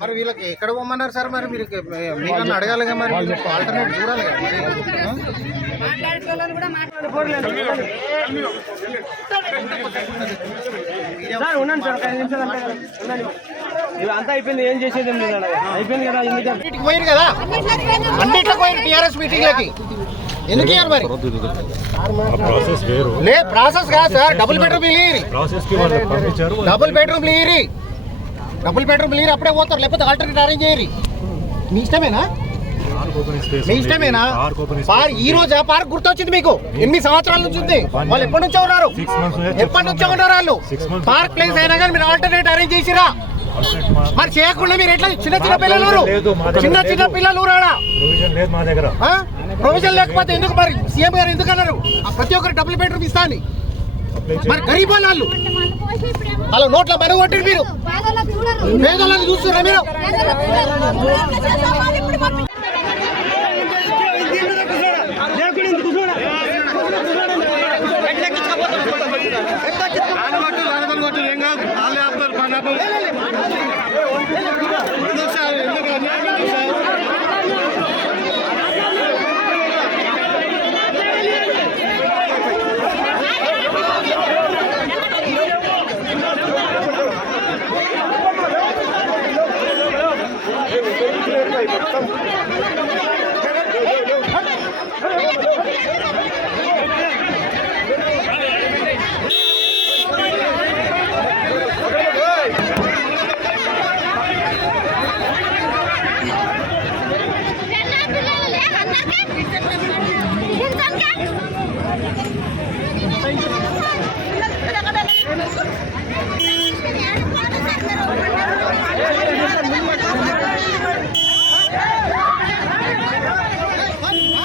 మరి వీళ్ళకి ఎక్కడ పోమన్నారు సార్ మరి మీరు మీరు అడగాలిగా మరి? ఆల్టర్నేట్ చూడాలి కదా? సార్ ఒక నిమిషాలు అంతే కదా. అంతా అయిపోయింది ఏం చేసేది. అయిపోయింది కదా కదా? అన్నిట్లో పోయింది టీఆర్ఎస్ మీటింగ్లకి. ఎందుకు ఇయ్యారు మరి? ప్రాసెస్ వేరు. లే ప్రాసెస్ కాదు సార్. డబుల్ బెడ్రూమ్ ఇల్లు ప్రాసెస్కి వాళ్ళు పంపించారు డబుల్ బెడ్రూమ్ ఇయ్యి డబుల్ బెడ్రూమ్ ఇయ్యి అప్పుడే పోతారు. లేకపోతే ఆల్టర్నేట్ అరేంజ్ చేయరు. మీ ఇష్టమేనా? పార్క్ ఓపెనింగ్ స్పేస్ మీ ఇష్టమేనా? పార్క్ ఓపెనింగ్ పార్ ఈ రోజు పార్క్ గుర్తొచ్చింది మీకు. ఎన్ని సంవత్సరాల నుంచి ఉంది? వాళ్ళు ఎప్పటి నుంచో ఉన్నారు? ఎప్పటి నుంచో ఉన్నారు వాళ్ళు. పార్క్ ప్లేస్ అయినా కానీ మీరు ఆల్టర్నేట్ అరేంజ్ చేసిరా? మరి చేయకుండా మీరు ఎట్లా చిన్న చిన్న పిల్లలు చిన్న చిన్న పిల్లలు ప్రొవిజన్ లేకపోతే ఎందుకు మరి? సీఎం గారు ఎందుకు అన్నారు? ప్రతి ఒక్కరు డబుల్ బెడ్రూమ్ ఇస్తా అని మరి గరీబ్ వాళ్ళు అలా నోట్ల బెర కొట్టి మీరు. పేదలను చూస్తున్నారా మీరు. ఏం కాదు. ఆపుతారు పని